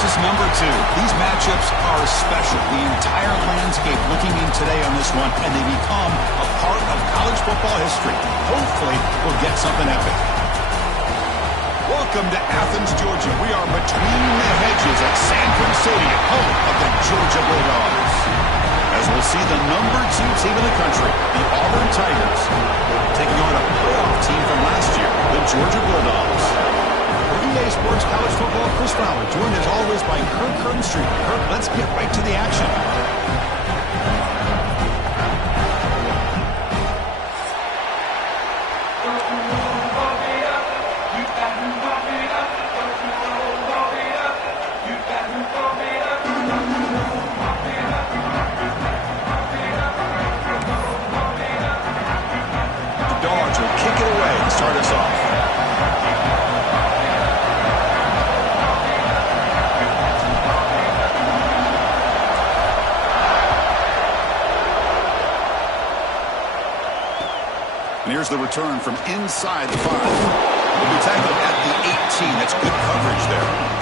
versus number 2. These matchups are special. The entire landscape looking in today on this one, and they become a part of college football history. Hopefully, we'll get something epic. Welcome to Athens, Georgia. We are between the hedges at Sanford Stadium, home of the Georgia Bulldogs. As we'll see the number 2 team in the country, the Auburn Tigers, taking on a playoff team from last year, the Georgia Bulldogs. For EA Sports College Football, Chris Fowler, joined as always by Kirk Street. Kirk, let's get right to the action. Start us off. And here's the return from inside the 5. Will be tackled at the 18. That's good coverage there.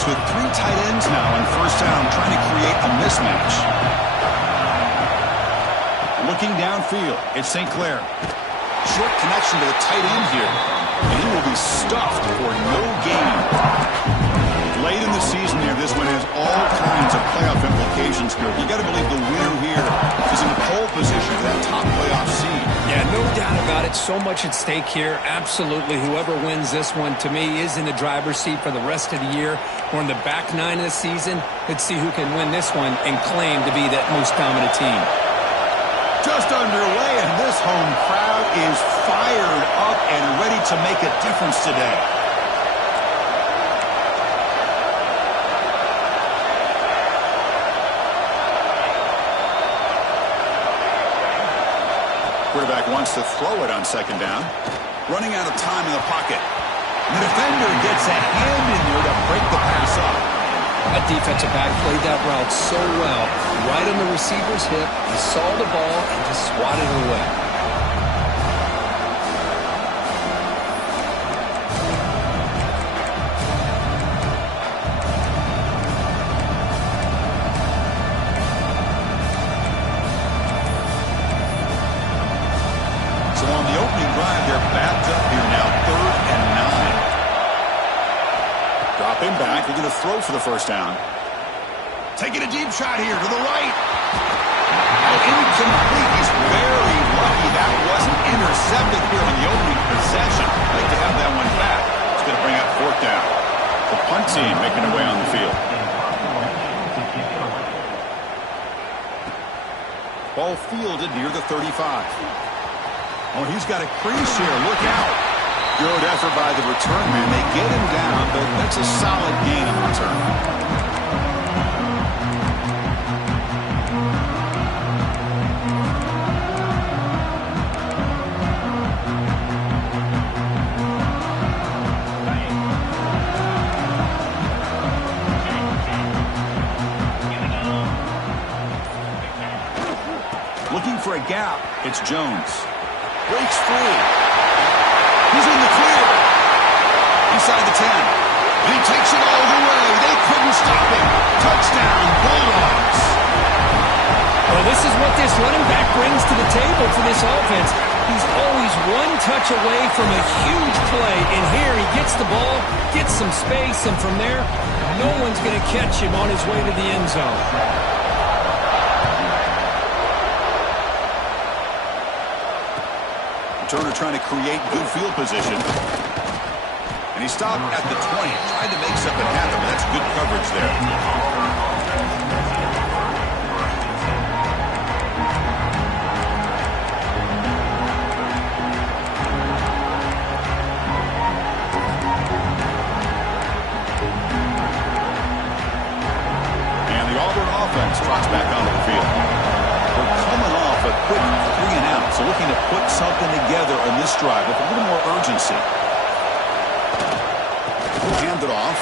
With 3 tight ends now on first down, trying to create a mismatch. Looking downfield, it's St. Clair. Short connection to the tight end here, and he will be stuffed for no gain. Late in the season here, this one has all kinds of playoff implications here. You got to believe the winner here is in pole position for that top playoff seed. Yeah, no doubt about it. So much at stake here. Absolutely. Whoever wins this one, to me, is in the driver's seat for the rest of the year. We're in the back 9 of the season. Let's see who can win this one and claim to be that most dominant team. Just underway, and this home crowd is fired up and ready to make a difference today. Quarterback wants to throw it on second down. Running out of time in the pocket. And the defender gets a hand in there to break the pass up. That defensive back played that route so well. Right on the receiver's hip. He saw the ball and just swatted it away. So on the opening drive, they're backed up here now, 3rd and 9. Drop him back. They're going to throw for the first down. Taking a deep shot here to the right. Incomplete. He's very lucky that wasn't intercepted here on the opening possession. I'd like to have that one back. It's going to bring up 4th down. The punt team making their way on the field. Ball fielded near the 35. Oh, he's got a crease here. Look out. Good effort by the return man. They get him down, but that's a solid gain on return. Looking for a gap. It's Jones. Breaks free. He's in the clear. Inside the 10. And he takes it all the way. They couldn't stop him. Touchdown, Bulldogs. Well, this is what this running back brings to the table for this offense. He's always one touch away from a huge play. And here he gets the ball, gets some space, and from there, no one's going to catch him on his way to the end zone. Turner trying to create good field position. And he stopped at the 20. Tried to make something happen, but that's good coverage there. And the Auburn offense trots back onto the field. We're coming off So looking to put something together on this drive with a little more urgency. Hand it off.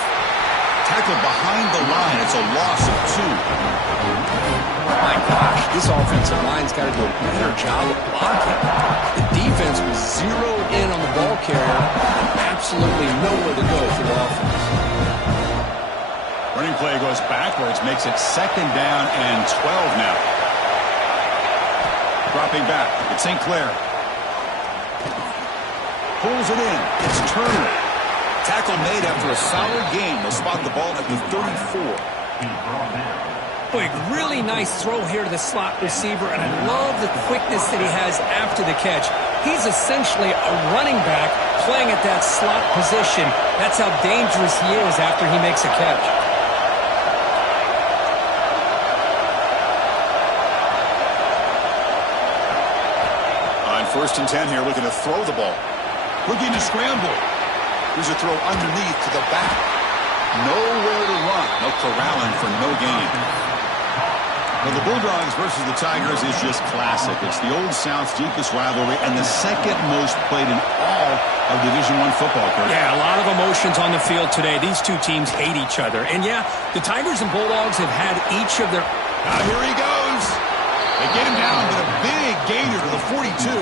Tackled behind the line. It's a loss of 2. My gosh, this offensive line's got to do a better job of blocking. The defense was zeroed in on the ball carrier and absolutely nowhere to go for the offense. Running play goes backwards, makes it 2nd down and 12 now. Dropping back, it's St. Clair. Pulls it in, it's Turner. Tackle made after a solid gain. They'll spot the ball at the 34. Boy, really nice throw here to the slot receiver, and I love the quickness that he has after the catch. He's essentially a running back playing at that slot position. That's how dangerous he is after he makes a catch. On 1st and 10 here, looking to throw the ball. Looking to scramble. Here's a throw underneath to the back. Nowhere to run. No corralling for no gain. Well, the Bulldogs versus the Tigers is just classic. It's the Old South's deepest rivalry and the 2nd most played in all of Division I football. Kurt. Yeah, a lot of emotions on the field today. These two teams hate each other. And yeah, the Tigers and Bulldogs have had each of their... Here he goes. They get him down with a big gainer to the 42.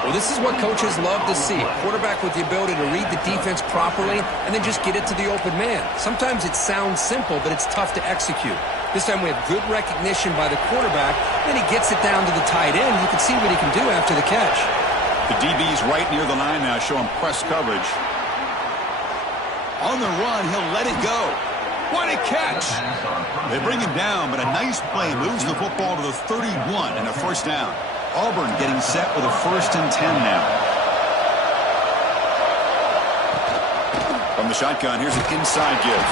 Well, this is what coaches love to see. A quarterback with the ability to read the defense properly and then just get it to the open man. Sometimes it sounds simple, but it's tough to execute. This time we have good recognition by the quarterback. Then he gets it down to the tight end. You can see what he can do after the catch. The DB's right near the line now, showing press coverage. On the run, he'll let it go. What a catch! They bring him down, but a nice play moves the football to the 31 and a 1st down. Auburn getting set with a 1st and 10 now. From the shotgun, here's an inside give.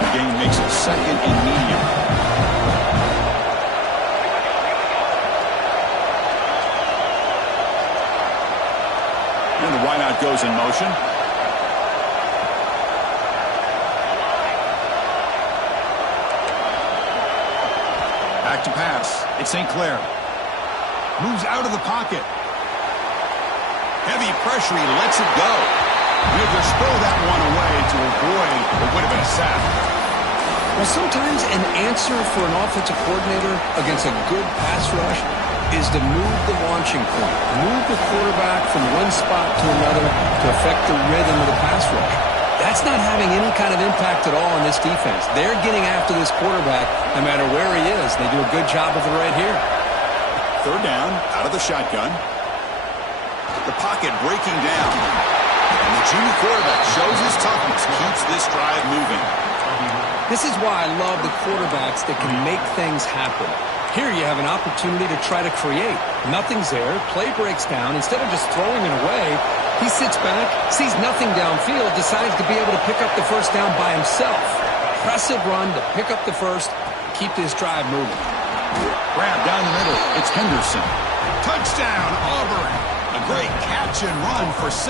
The game makes it 2nd and medium. And the wideout goes in motion. Back to pass. It's St. Clair. Moves out of the pocket. Heavy pressure. He lets it go. He'll just throw that one away to avoid what would have been a sack. Well, sometimes an answer for an offensive coordinator against a good pass rush is to move the launching point. Move the quarterback from one spot to another to affect the rhythm of the pass rush. That's not having any kind of impact at all on this defense. They're getting after this quarterback no matter where he is. They do a good job of it right here. 3rd down, out of the shotgun. The pocket breaking down. And the junior quarterback shows his toughness, keeps this drive moving. This is why I love the quarterbacks that can make things happen. Here you have an opportunity to try to create. Nothing's there. Play breaks down. Instead of just throwing it away, he sits back, sees nothing downfield, decides to be able to pick up the 1st down by himself. Impressive run to pick up the 1st, keep this drive moving. Grab down the middle. It's Henderson. Touchdown, Auburn. A great catch and run for 6.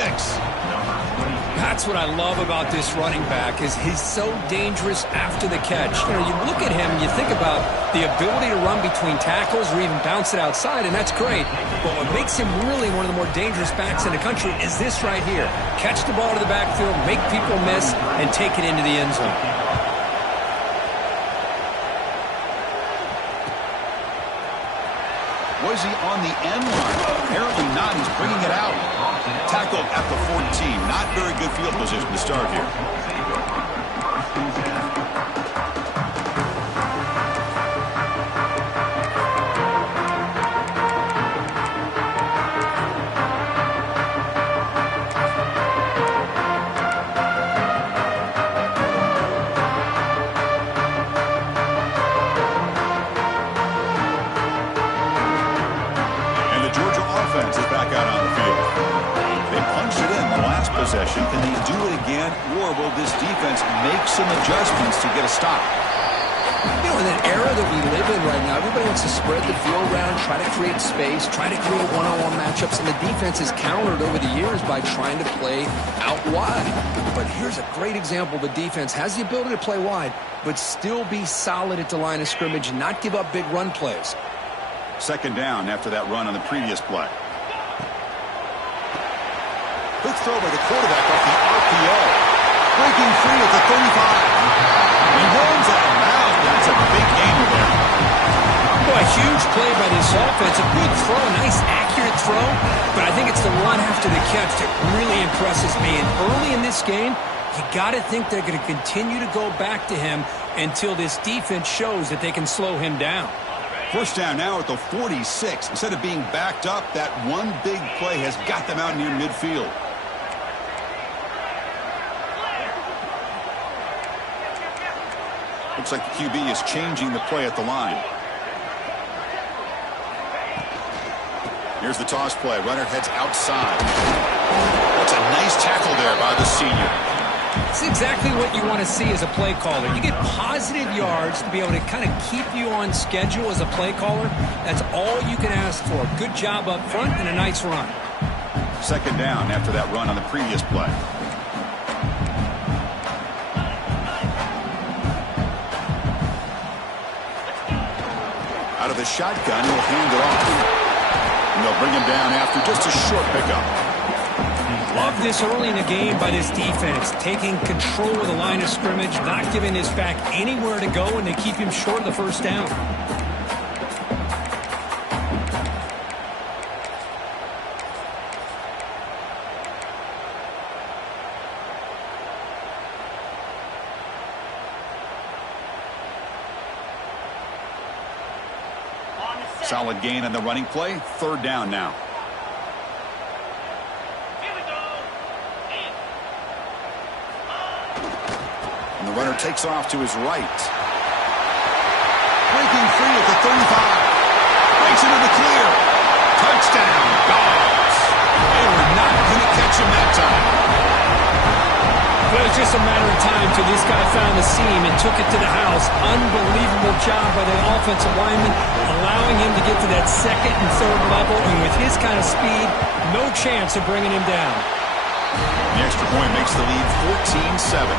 That's what I love about this running back is he's so dangerous after the catch. You know, you look at him and you think about the ability to run between tackles or even bounce it outside, and that's great. But what makes him really one of the more dangerous backs in the country is this right here. Catch the ball to the backfield, make people miss, and take it into the end zone. Was he on the end line? Apparently not. He's bringing it out. Tackled at the 14. Not very good field position to start here. Possession. Can they do it again, or will this defense make some adjustments to get a stop? You know, in an era that we live in right now. Everybody wants to spread the field around, try to create space, try to create one-on-one matchups, and the defense has countered over the years by trying to play out wide. But here's a great example. The defense has the ability to play wide, but still be solid at the line of scrimmage and not give up big run plays. Second down after that run on the previous play. Good throw by the quarterback off the RPO. Breaking free at the 35. He runs out of bounds. That's a big gain there. Boy, a huge play by this offense. A good throw, a nice accurate throw. But I think it's the run after the catch that really impresses me. And early in this game, you got to think they're going to continue to go back to him until this defense shows that they can slow him down. First down now at the 46. Instead of being backed up, that one big play has got them out near midfield. Looks like the QB is changing the play at the line. Here's the toss play. Runner heads outside. That's a nice tackle there by the senior. It's exactly what you want to see as a play caller. You get positive yards to be able to kind of keep you on schedule as a play caller. That's all you can ask for. Good job up front and a nice run. Second down after that run on the previous play. Out of the shotgun, he'll hand it off. And they'll bring him down after just a short pickup. Love this early in the game by this defense, taking control of the line of scrimmage, not giving this back anywhere to go, and they keep him short of the first down. Solid gain on the running play. Third down now. And the runner takes off to his right. Breaking free at the 35. Breaks into the clear. Touchdown, Dogs. They were not going to catch him that time. But it was just a matter of time till this guy found the seam and took it to the house. Unbelievable job by the offensive lineman, allowing him to get to that second and third level. And with his kind of speed, no chance of bringing him down. The extra point makes the lead 14-7.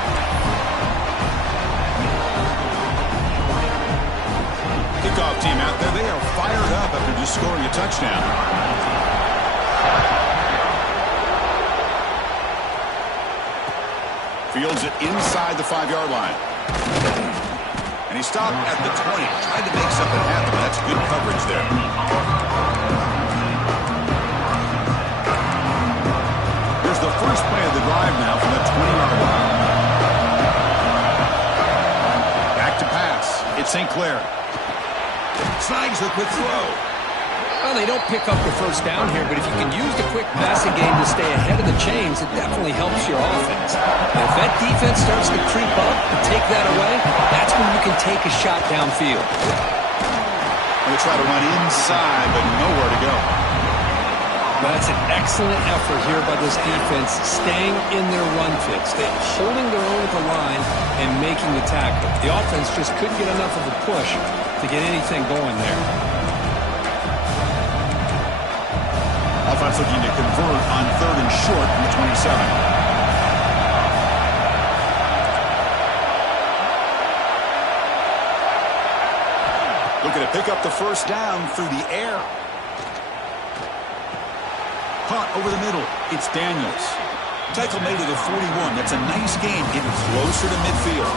Kickoff team out there. They are fired up after just scoring a touchdown. Fields it inside the 5-yard line. And he stopped at the 20. Tried to make something happen. That's good coverage there. Here's the first play of the drive now from the 20-yard line. Back to pass. It's St. Clair. Snags the quick throw. Well, they don't pick up the first down here, but if you can use the quick passing game to stay ahead of the chains, it definitely helps your offense. And if that defense starts to creep up and take that away, that's when you can take a shot downfield. They try to run inside, but nowhere to go. Well, that's an excellent effort here by this defense, staying in their run fits. They're holding their own at the line and making the tackle. The offense just couldn't get enough of a push to get anything going there. Offense looking to convert on third and short from the 27. Looking to pick up the first down through the air. Punt over the middle. It's Daniels. Tackle made at the 41. That's a nice gain, getting closer to midfield.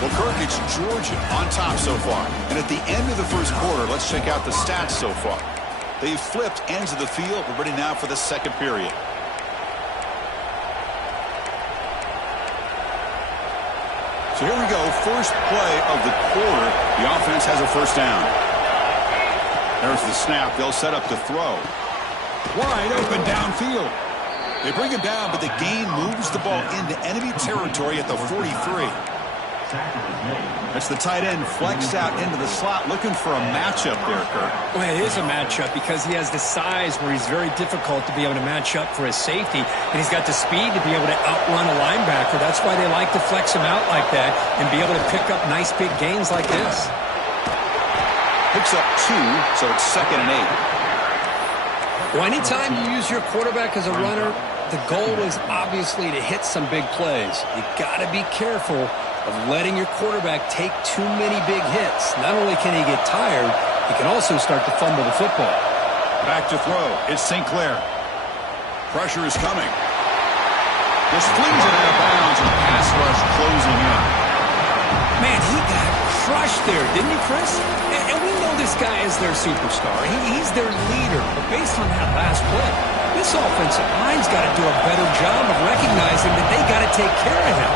Well, Kirk, it's Georgia on top so far. And at the end of the first quarter, let's check out the stats so far. They've flipped ends of the field. We're ready now for the second period. So here we go. First play of the quarter. The offense has a first down. There's the snap. They'll set up to throw. Wide open downfield. They bring him down, but the gain moves the ball into enemy territory at the 43. That's the tight end flexed out into the slot, looking for a matchup there, Kirk. Well, it is a matchup because he has the size where he's very difficult to be able to match up for his safety, and he's got the speed to be able to outrun a linebacker. That's why they like to flex him out like that and be able to pick up nice big gains like this. Picks up 2, so it's 2nd and 8. Well, anytime you use your quarterback as a runner, the goal is obviously to hit some big plays. You got to be careful of letting your quarterback take too many big hits. Not only can he get tired, he can also start to fumble the football. Back to throw. It's St. Clair. Pressure is coming. Just flings it out of bounds, and pass rush closing in. Man, he got crushed there, didn't he, Chris? And we know this guy is their superstar. He's their leader. But based on that last play, this offensive line's got to do a better job of recognizing that they got to take care of him.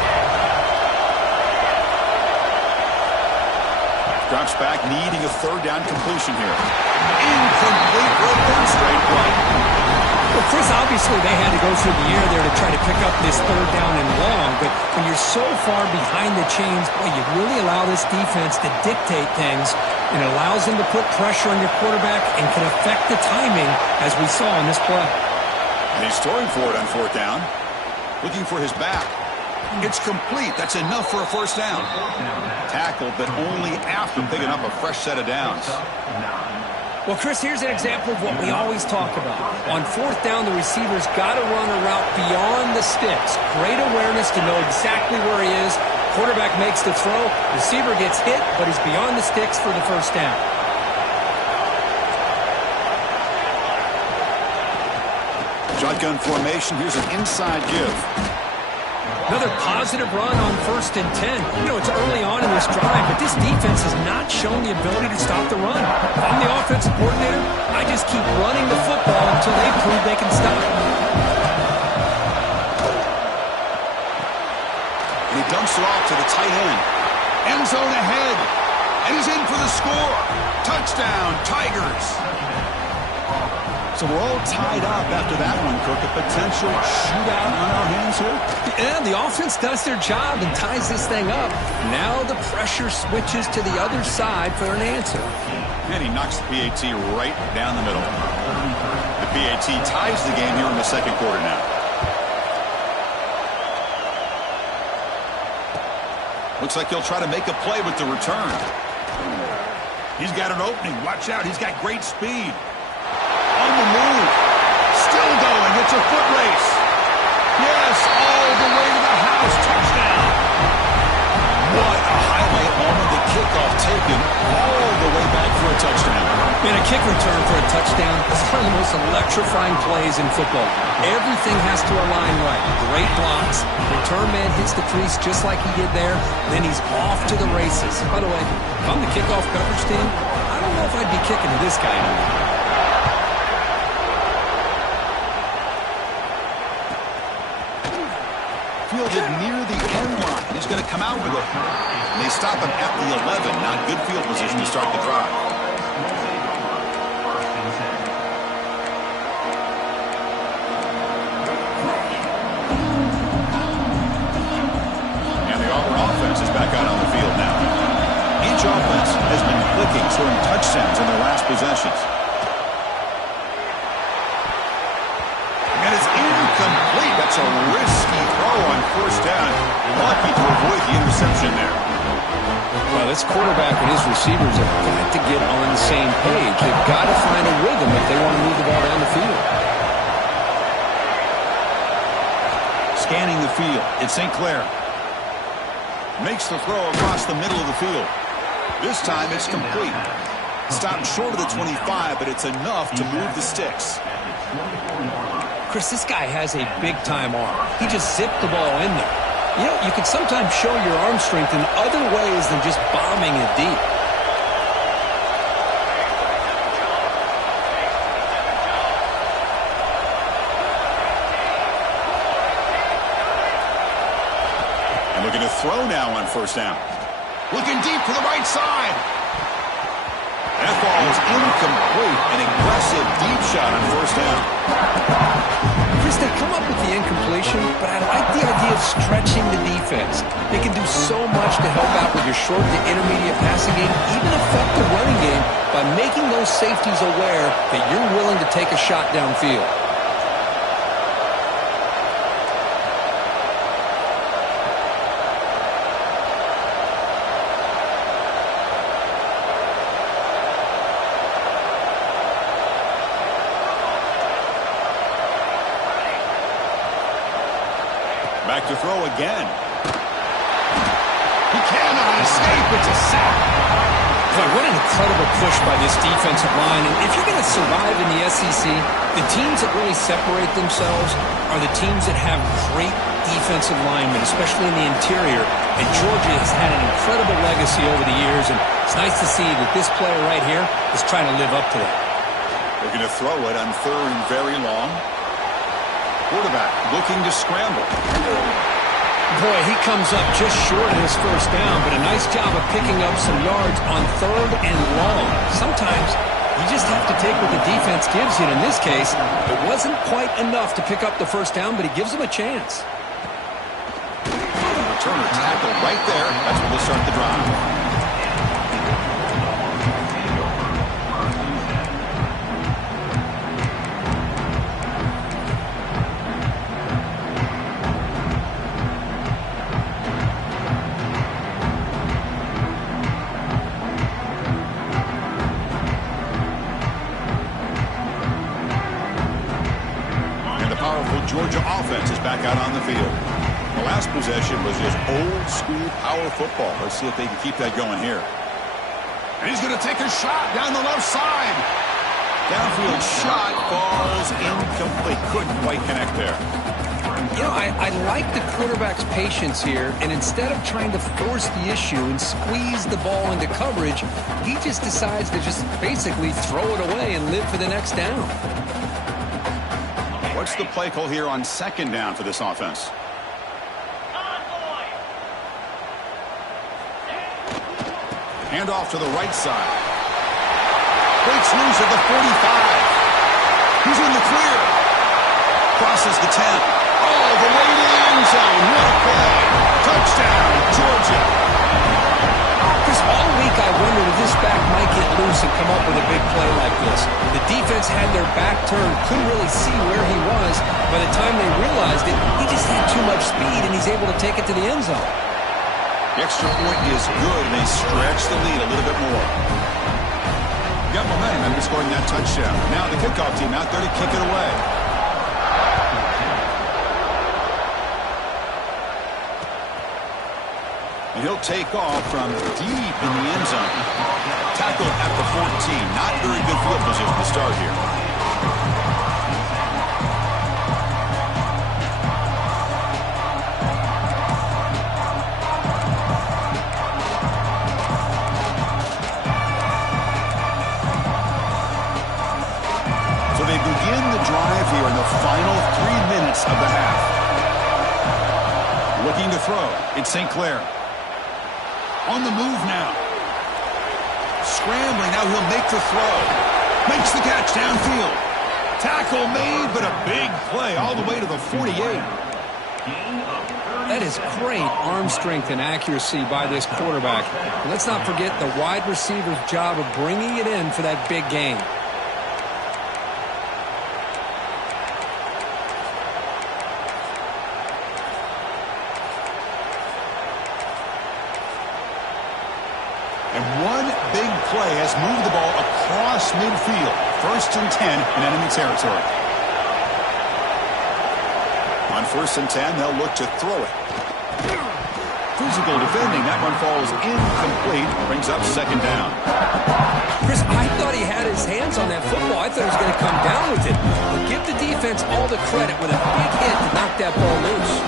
Drops back, needing a 3rd down completion here. Incomplete, broken, straight right. Well, Chris, obviously they had to go through the air there to try to pick up this 3rd down and long, but when you're so far behind the chains, boy, you really allow this defense to dictate things, and it allows them to put pressure on your quarterback and can affect the timing, as we saw in this play. And he's throwing for it on 4th down, looking for his back. It's complete. That's enough for a 1st down. Tackled, but only after picking up a fresh set of downs. Well, Chris, here's an example of what we always talk about. On 4th down, the receiver's got to run a route beyond the sticks. Great awareness to know exactly where he is. Quarterback makes the throw. Receiver gets hit, but he's beyond the sticks for the 1st down. Shotgun formation. Here's an inside give. Another positive run on 1st and 10. You know, it's early on in this drive, but this defense has not shown the ability to stop the run. If I'm the offensive coordinator, I just keep running the football until they prove they can stop it. And he dumps it off to the tight end. End zone ahead. And he's in for the score. Touchdown, Tigers. So we're all tied up after that one, Cook. A potential shootout on our hands here? Yeah, the offense does their job and ties this thing up. Now the pressure switches to the other side for an answer. And he knocks the PAT right down the middle. The PAT ties the game here in the 2nd quarter now. Looks like he'll try to make a play with the return. He's got an opening. Watch out. He's got great speed. On the move. Still going. It's a foot race. Yes, all the way to the house. Touchdown. What a highlight moment. The kickoff taken all the way back for a touchdown. And a kick return for a touchdown is one of the most electrifying plays in football. Everything has to align right. Great blocks. Return man hits the crease just like he did there. Then he's off to the races. By the way, if I'm the kickoff coverage team, I don't know if I'd be kicking to this guy anymore. Fielded near the end line. He's going to come out with it. And they stop him at the 11. Not good field position to start the drive. And the Auburn offense is back out on the field now. Each offense has been clicking, scoring touchdowns in their last possessions. And it's incomplete. That's a risky throw on 1st down. Lucky to avoid the interception there. Well, this quarterback and his receivers have got to get on the same page. They've got to find a rhythm if they want to move the ball down the field. Scanning the field. It's St. Clair. Makes the throw across the middle of the field. This time it's complete. Stopped short of the 25, but it's enough to move the sticks. Chris, this guy has a big-time arm. He just zipped the ball in there. You know, you can sometimes show your arm strength in other ways than just bombing it deep. And looking to throw now on 1st down. Looking deep to the right side. That ball is incomplete. An aggressive deep shot on 1st down. Chris, they come up with the incompletion, but I like the idea of stretching the defense. They can do so much to help out with your short to intermediate passing game, even affect the running game by making those safeties aware that you're willing to take a shot downfield. Back to throw again. He cannot escape. It's a sack. Boy, what an incredible push by this defensive line. And if you're going to survive in the SEC, the teams that really separate themselves are the teams that have great defensive linemen, especially in the interior. And Georgia has had an incredible legacy over the years, and it's nice to see that this player right here is trying to live up to that. They're going to throw it on 3rd and very long. Quarterback looking to scramble. Boy, he comes up just short of his first down, but a nice job of picking up some yards on 3rd and long. Sometimes you just have to take what the defense gives you. In this case, it wasn't quite enough to pick up the first down, but he gives him a chance. Returner tackle right there. That's where they'll start the drive. Georgia offense is back out on the field. The last possession was just old-school power football. Let's see if they can keep that going here. And he's going to take a shot down the left side. Downfield shot falls incomplete. Couldn't quite connect there. You know, I like the quarterback's patience here, and instead of trying to force the issue and squeeze the ball into coverage, he just decides to just basically throw it away and live for the next down. What's the play call here on 2nd down for this offense? Hand off to the right side. Breaks loose at the 45. He's in the clear. Crosses the 10. All the way to the end zone. What a play. Touchdown, Georgia. Chris, all week I wondered if this back might get loose and come up with a big play like this. The defense had their back turned, couldn't really see where he was. By the time they realized it, he just had too much speed, and he's able to take it to the end zone. The extra point is good, and they stretch the lead a little bit more. Got momentum after scoring that touchdown. Now the kickoff team out there to kick it away. And he'll take off from deep in the end zone. Tackled at the 14. Not very good field position to start here. So they begin the drive here in the final 3 minutes of the half. Looking to throw. It's St. Clair. On the move now. Scrambling. Now he'll make the throw. Makes the catch downfield. Tackle made, but a big play all the way to the 48. That is great arm strength and accuracy by this quarterback. And let's not forget the wide receiver's job of bringing it in for that big gain. And one big play has moved the ball across midfield. 1st and 10 in enemy territory. On 1st and 10, they'll look to throw it. Physical defending. That one falls incomplete. Brings up 2nd down. Chris, I thought he had his hands on that football. I thought he was going to come down with it. But give the defense all the credit with a big hit to knock that ball loose.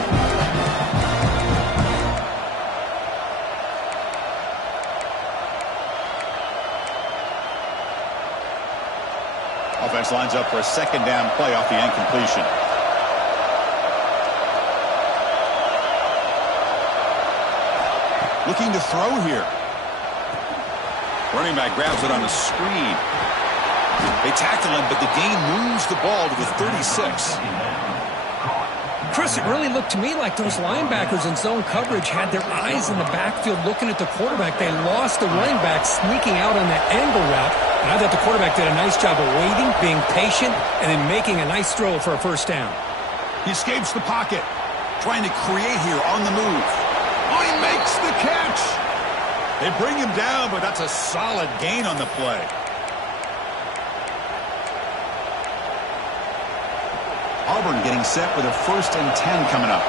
Offense lines up for a 2nd down play off the incompletion. Looking to throw here. Running back grabs it on a screen. They tackle him, but the gain moves the ball to the 36. Chris, it really looked to me like those linebackers in zone coverage had their eyes in the backfield looking at the quarterback. They lost the running back sneaking out on that angle route. And I thought the quarterback did a nice job of waiting, being patient, and then making a nice throw for a 1st down. He escapes the pocket. Trying to create here on the move. Oh, he makes the catch. They bring him down, but that's a solid gain on the play. Auburn getting set with a 1st and 10 coming up.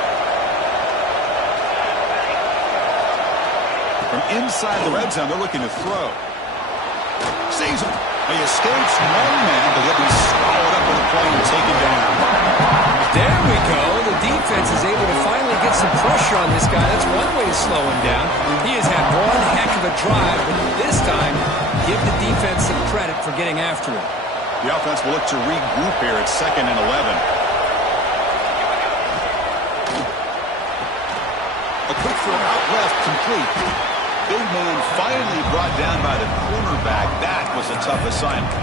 From inside the red zone, they're looking to throw. Sees him. He escapes one man, but he'll be swallowed up with a play and taken down. There we go. The defense is able to finally get some pressure on this guy. That's one way to slow him down. He has had one heck of a drive, but this time, give the defense some credit for getting after him. The offense will look to regroup here at 2nd and 11. A quick throw out left, complete. Big man finally brought down by the cornerback. That was a tough assignment.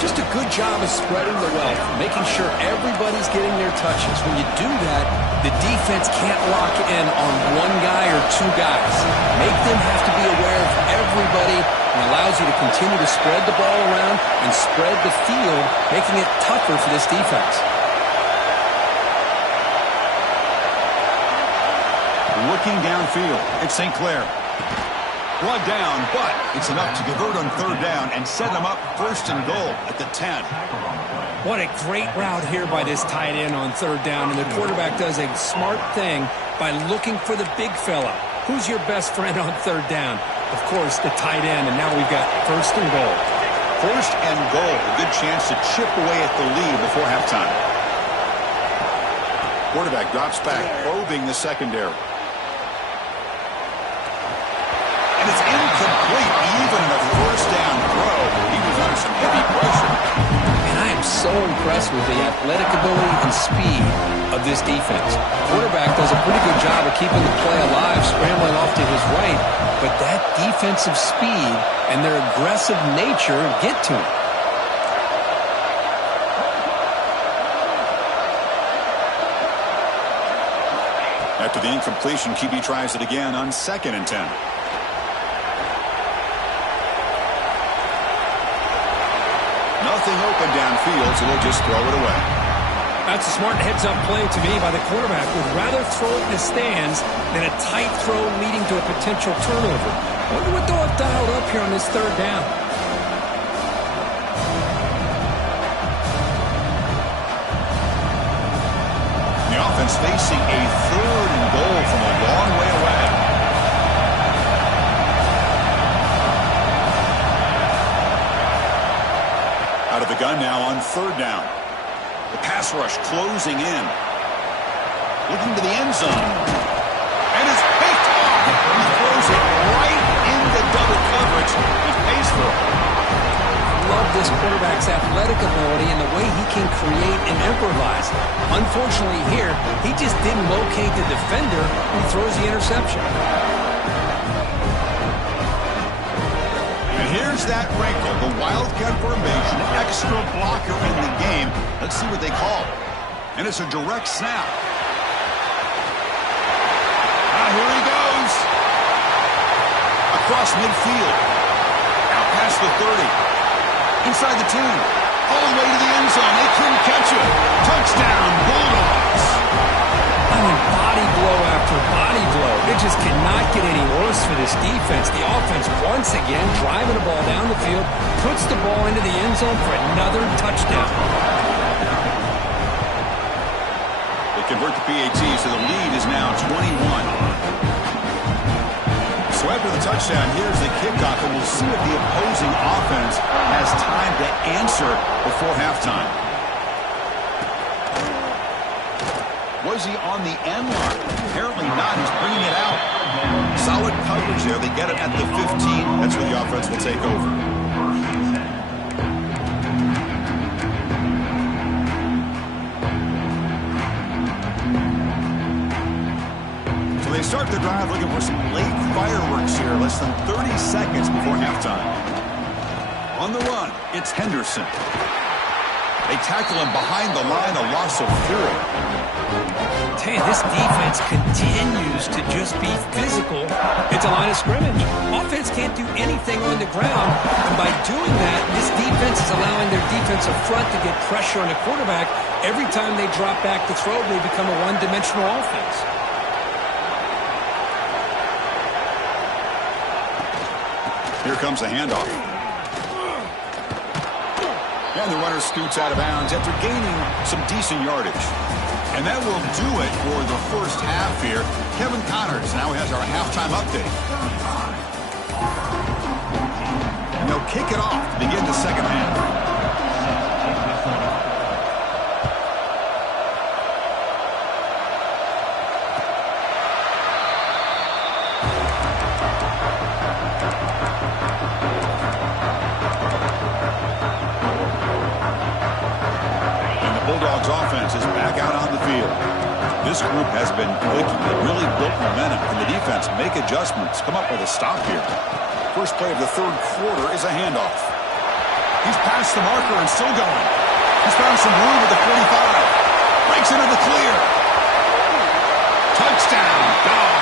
Just a good job of spreading the wealth, making sure everybody's getting their touches. When you do that, the defense can't lock in on one guy or two guys. Make them have to be aware of everybody, and allows you to continue to spread the ball around and spread the field, making it tougher for this defense. Looking downfield, it's St. Clair. Brought down, but it's enough to convert on 3rd down and set them up 1st and goal at the 10. What a great route here by this tight end on 3rd down, and the quarterback does a smart thing by looking for the big fella. Who's your best friend on 3rd down? Of course, the tight end, and now we've got 1st and goal. 1st and goal, a good chance to chip away at the lead before halftime. Quarterback drops back, probing the secondary. And it's incomplete, even the 1st down throw. He was under some heavy pressure. And I am so impressed with the athletic ability and speed of this defense. Quarterback does a pretty good job of keeping the play alive, scrambling off to his right, but that defensive speed and their aggressive nature get to him. After the incompletion, QB tries it again on 2nd and 10. Nothing open downfield, so they'll just throw it away. That's a smart heads-up play to me by the quarterback. Would rather throw it in the stands than a tight throw leading to a potential turnover. Wonder what they'll have dialed up here on this 3rd down. The offense facing a 3rd and goal from a long way away. Out of the gun now on 3rd down. The pass rush closing in. Looking to the end zone. And it's picked off. He throws it right into double coverage. He pays for it. Love this quarterback's athletic ability and the way he can create and improvise. Unfortunately here, he just didn't locate the defender when he throws the interception. And here's that wrinkle, the Wildcat formation, extra blocker in the game. Let's see what they call. And it's a direct snap. Here he goes. Across midfield. Out past the 30. Inside the 10. All the way to the end zone. They couldn't catch it. Touchdown, Bulldogs. I mean, body blow after body blow. It just cannot get any worse for this defense. The offense, once again, driving the ball down the field, puts the ball into the end zone for another touchdown. They convert the PAT, so the lead is now 21. So after the touchdown, here's the kickoff, and we'll see if the opposing offense has time to answer before halftime. Was he on the end line? Apparently not. He's bringing it out. Solid coverage there. They get it at the 15. That's where the offense will take over. They start the drive looking for some late fireworks here. Less than 30 seconds before halftime. On the run, it's Henderson. They tackle him behind the line, a loss of 4. Tell you, this defense continues to just be physical at the line of scrimmage. Offense can't do anything on the ground, and by doing that, this defense is allowing their defensive front to get pressure on the quarterback. Every time they drop back to throw, they become a one-dimensional offense. Here comes a handoff. And the runner scoots out of bounds after gaining some decent yardage. And that will do it for the first half here. Kevin Connors now has our halftime update. And they'll kick it off to begin the second half. Bulldogs offense is back out on the field. This group has been clicking. They really built momentum, and the defense make adjustments, come up with a stop here. First play of the third quarter is a handoff. He's past the marker and still going. He's found some room at the 45. Breaks into the clear. Touchdown, Dogs.